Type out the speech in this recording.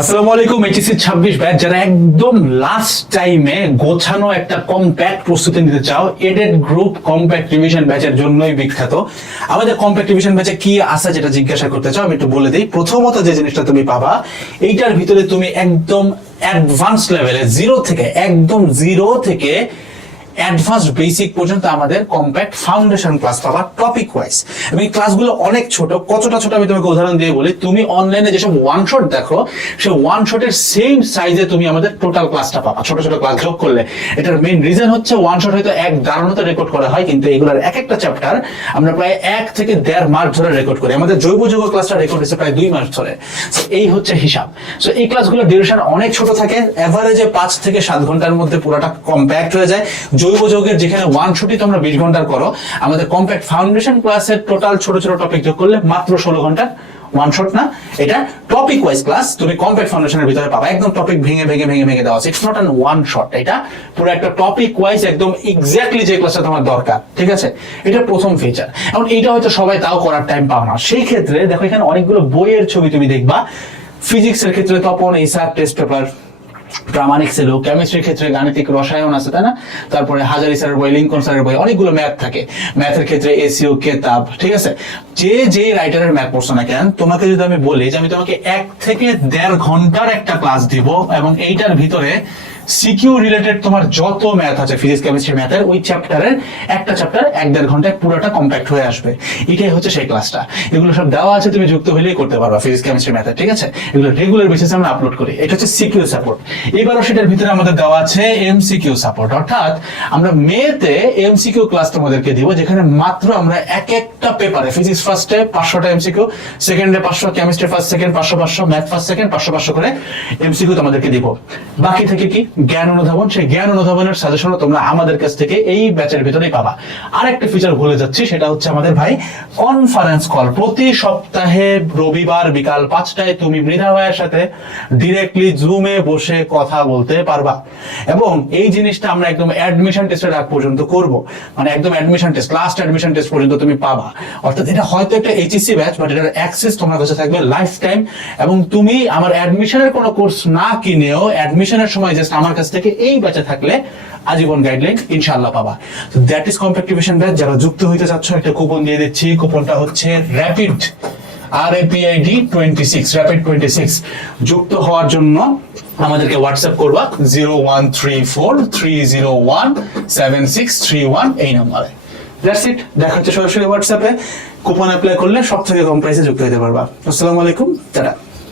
আসসালামু আলাইকুম। HSC 26 batch যারা একদম লাস্ট টাইমে গোছানো একটা কম্প্যাক্ট প্রস্তুতি নিতে চাও, এডেড গ্রুপ কম্প্যাক্ট রিভিশন ব্যাচের জন্যই বিখ্যাত। আমাদের কম্প্যাক্ট রিভিশন ব্যাচে কি আছে যেটা জিজ্ঞাসা করতে চাও আমি একটু বলে দিই। প্রথমত যে জিনিসটা তুমি পাবা, এইটার ভিতরে তুমি একদম অ্যাডভান্স লেভেলে জিরো থেকে অ্যাডভান্স বেসিক পর্যন্ত আমাদের কম্প্যাক্ট ফাউন্ডেশন ক্লাস পাবা টপিক ওয়াইজ। এবং এই ক্লাসগুলো অনেক ছোট, কতটা ছোট আমি তোমাকে উদাহরণ দিয়ে বলি। তুমি অনলাইনে যেসব ওয়ান শট দেখো, সেই ওয়ান শটের সেম সাইজে তুমি আমাদের টোটাল ক্লাসটা পাবা, ছোট ছোট ক্লাস যোগ করলে। এটার মেইন রিজন হচ্ছে ওয়ান শট হয়তো এক দাঁড়ানোতে রেকর্ড করা হয়, কিন্তু এগুলোর এক একটা চ্যাপ্টার আমরা প্রায় 1 থেকে 1.5 মাস ধরে রেকর্ড করি। আমাদের জৈব যৌগ ক্লাসটা রেকর্ড হচ্ছে প্রায় 2 মাস ধরে। এই হচ্ছে হিসাব। সো এই ক্লাসগুলোর ডিউরেশন অনেক ছোট থাকে, এভারেজে 5 থেকে 7 ঘন্টার মধ্যে পুরোটা কম্প্যাক্ট হয়ে যায়। জৈব যৌগের যেখানে ওয়ান শটই তোমরা 20 ঘন্টার করো, আমাদের কম্প্যাক্ট ফাউন্ডেশন ক্লাসের টোটাল ছোট ছোট টপিক যোগ করলে মাত্র 16 ঘন্টা। ওয়ান শট না, এটা টপিক ওয়াইজ ক্লাস তুমি কম্প্যাক্ট ফাউন্ডেশনের ভিতরে পাবা। একদম টপিক ভেঙে দেওয়া আছে। It's not an one shot, এটা পুরো একটা টপিক ওয়াইজ একদম এক্স্যাক্টলি যে ক্লাসটা তোমার দরকার। ঠিক আছে, এটা প্রথম ফিচার। এখন এইটা হয়তো সবাই তাও করার টাইম পাও না। সেই ক্ষেত্রে দেখো এখানে অনেকগুলো বইয়ের ছবি তুমি দেখবা। ফিজিক্সের ক্ষেত্রে তপন, ইসার টেস্ট পেপার, প্রামাণিক সেল, কেমিস্ট্রির ক্ষেত্রে গাণিতিক রসায়ন আছে, তাই না? তারপরে হাজারি স্যারের বই, লিঙ্কন স্যারের বই, অনেকগুলো ম্যাথ থাকে। ম্যাথের ক্ষেত্রে এসিও, কেতাব। ঠিক আছে, যে রাইটারের ম্যাথ পড়ছো না কেন, তোমাকে যদি আমি বলি যে আমি তোমাকে 1 থেকে 1.5 ঘন্টার একটা ক্লাস দিব এবং এইটার ভিতরে সিকিউ রিলেটেড তোমার যত ম্যাথ আছে, ফিজিক্স কেমিস্ট্রি ম্যাথের, ওই চ্যাপ্টারের একটা চ্যাপ্টার 1.5 ঘন্টায় পুরোটা কম্প্যাক্ট হয়ে আসবে। এটাই হচ্ছে সেই ক্লাসটা। এগুলো সব দেওয়া আছে, তুমি যুক্ত হলেই করতে পারবা ফিজিক্স কেমিস্ট্রি ম্যাথের। ঠিক আছে, এগুলো রেগুলার বেসিসে আমরা আপলোড করি। এটা হচ্ছে সিকিউ সাপোর্ট। এবারও সেটার ভিতরে আমাদের দেওয়া আছে এমসিকিউ সাপোর্ট, অর্থাৎ আমরা মেতে এমসিকিউ ক্লাস তোমাদেরকে দিব, যেখানে মাত্র আমরা এক একটা পেপারে, ফিজিক্স ফার্স্টে 500টা এমসিকিউ, সেকেন্ডে 500, chemistry first second 500, math first second 500 করে এমসিকিউ তোমাদেরকে দিব। বাকি থেকে কি জ্ঞান অনুধাবন, সেই জ্ঞান অনুধাবনের সাজেশনও তোমরা আমাদের কাছ থেকে এই ব্যাচের ভিতরেই পাবা। আরেকটা ফিচার ভুলে যাচ্ছি, সেটা হচ্ছে আমাদের ভাই কনফারেন্স কল। প্রতি সপ্তাহে রবিবার বিকাল 5টায় তুমি মৃধা ভাইয়ের সাথে ডিরেক্টলি জুমে বসে কথা বলতে পারবা। এবং এই জিনিসটা আমরা একদম অ্যাডমিশন টেস্টের আগ পর্যন্ত করব, মানে একদম admission test, last admission test পর্যন্ত তুমি পাবা। অর্থাৎ এটা হয়তো একটা এইচএসসি ব্যাচ, বাট এটার অ্যাক্সেস তোমার কাছে থাকবে লাইফ টাইম। এবং তুমি আমার অ্যাডমিশনের কোনো কোর্স না কিনেও অ্যাডমিশনের সময় জাস্ট আমার কাছ থেকে এই ব্যাচে থাকলে আজীবন গাইডলাইন ইনশাআল্লাহ পাবা। তো that is compact revision batch. যারা যুক্ত হইতে চাচ্ছ, একটা কুপন দিয়ে দিচ্ছি। কুপনটা হচ্ছে র্যাপিড, RAPID 26, র্যাপিড 26। যুক্ত হওয়ার জন্য আমাদেরকে হোয়াটসঅ্যাপ করবা 0134301761 এই নম্বরে। That's it. দেখা হচ্ছে সরাসরি হোয়াটসঅ্যাপে। কুপন অ্যাপ্লাই করলে সব থেকে কম প্রাইসে যুক্ত হতে পারবা। আসসালামু আলাইকুম, টাটা।